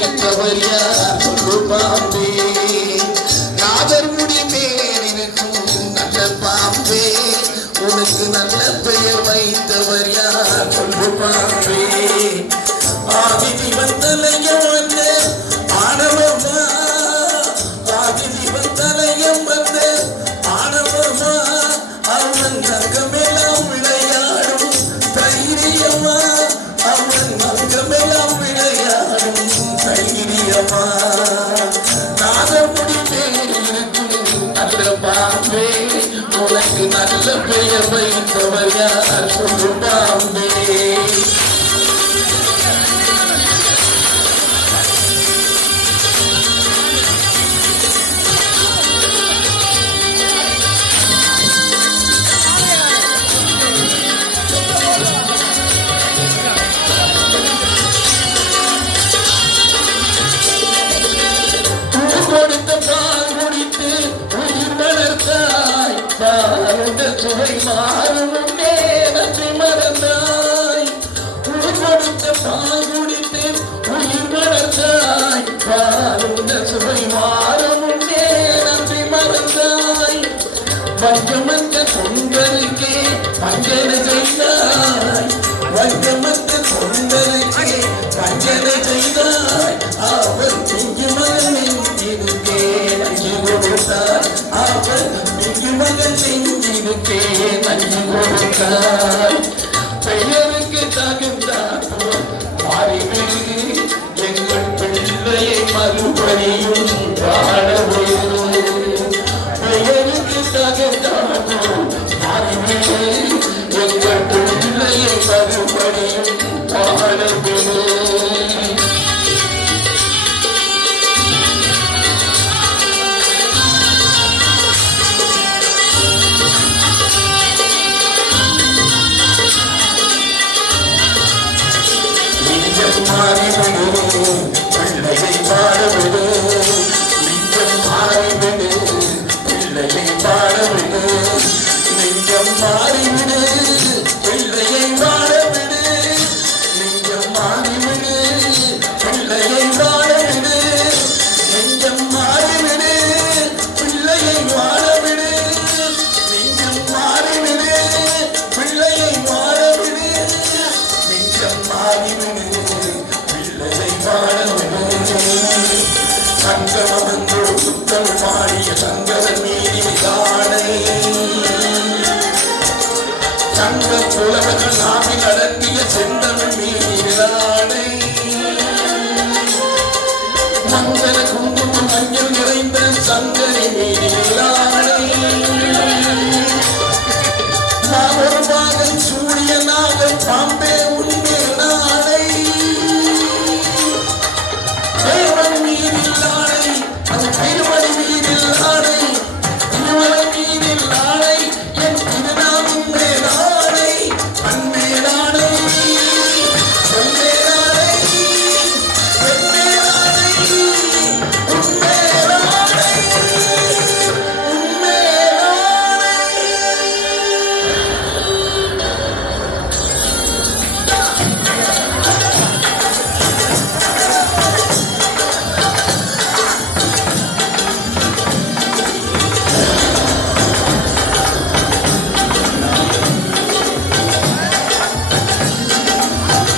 வைத்தவர் யார் சொல்லு பாம்பே நாதர் முடி மேலிருக்கும் நல்ல பாம்பே உனக்கு நல்ல பெயர் வைத்தவர் யார் சொல்லு பாம்பே ஆதி ஜீவந்தலையம் வந்த ஆணவமா ஆதி ஜீவந்தலையம் வந்த ஆணவமா அவன் அங்கமெல்லாம் விளையாடும் தைரியமா அவன் அங்கமெல்லாம் விளையாடும் தைரியமா நாதமுடி மேலிருக்கும் நல்ல பாம்பே உனக்கு நல்ல பெயர் வைத்தவர் யார் சொல்லு பாம்பே கொடுத்த பால் குடித்து உயிர் வளர்த்தாய் பாருந்த சுவை மாறும் நன்றி மறந்தாய் கொடுத்த பால் குடித்து உயிர் வளர்த்தாய் பாருந்த சுவை மாறும் நன்றி மறந்தாய் வஞ்சமந்த தொண்டருக்கே வஞ்சனை செய்தாய் வஞ்சமந்த தொண்டருக்கே வஞ்சனை செய்தாய் அவன் திங்கு மகன் அவர் மிகு மகன் நெஞ்சினுக்கே நன்றி கொடுத்தார் பெயருக்கு தகுந்தார் மாறிவிடு எங்கள் பிள்ளையை மறுபடியும் வாழவிடும் பெயருக்கு தகுந்தார் மாறிவிடு எங்கள் பிள்ளையை மறுபடியும் வாழவிடும் மாறிவிடு பிள்ளையை பாடவிடு நெஞ்சம் மாறிவிடு பிள்ளையை பாடவிடு நெஞ்சம் மாறிவிடு பிள்ளையை பாடவிடு நெஞ்சம் மாறிவிடு பிள்ளையை பாடவிடு நெஞ்சம் மாறிவிடு பிள்ளையை வாழவிடு நெஞ்சம் மாறிவிடு பிள்ளையை வாழவிடு நெஞ்சம் மாறிவிடு சங்கமந்தோ சுத்தம் மாறிய சங்கரன் மீதி தானே